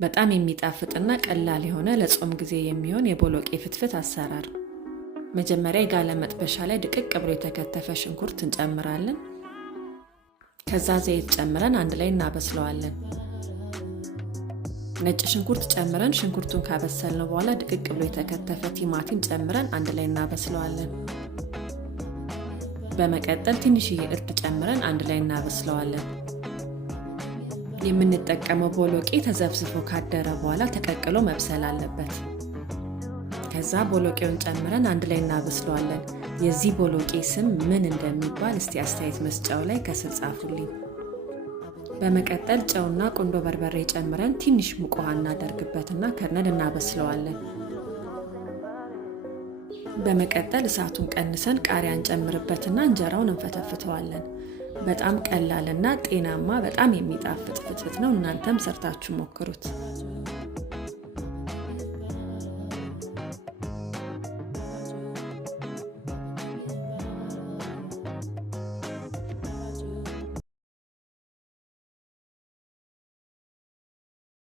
በጣም የሚጣፍጥና ቀላል የሆነ ለጾም ጊዜ የሚሆን የቦሎቄ ፍትፍት አሰራር። መጀመሪያ የጋለ መጥበሻ ላይ ድቅቅ ብሎ የተከተፈ ሽንኩርት እንጨምራለን። ከዛ ዘይት ጨምረን አንድ ላይ እናበስለዋለን። ነጭ ሽንኩርት ጨምረን ሽንኩርቱን ካበሰልነው በኋላ ድቅቅ ብሎ የተከተፈ ቲማቲም ጨምረን አንድ ላይ እናበስለዋለን። በመቀጠል ትንሽዬ እርድ ጨምረን አንድ ላይ እናበስለዋለን። የምንጠቀመው ቦሎቄ ተዘፍዝፎ ካደረ በኋላ ተቀቅሎ መብሰል አለበት። ከዛ ቦሎቄውን ጨምረን አንድ ላይ እናበስለዋለን። የዚህ ቦሎቄ ስም ምን እንደሚባል እስቲ አስተያየት መስጫው ላይ ከስር ጻፉልኝ። በመቀጠል ጨውና ቁንዶ በርበሬ ጨምረን ትንሽ ሙቅ ውሃ እናደርግበትና ከርነን እናበስለዋለን። በመቀጠል እሳቱን ቀንሰን ቃሪያ እንጨምርበትና እንጀራውን እንፈተፍተዋለን። በጣም ቀላልና ጤናማ በጣም የሚጣፍጥ ፍትፍት ነው። እናንተም ሰርታችሁ ሞክሩት።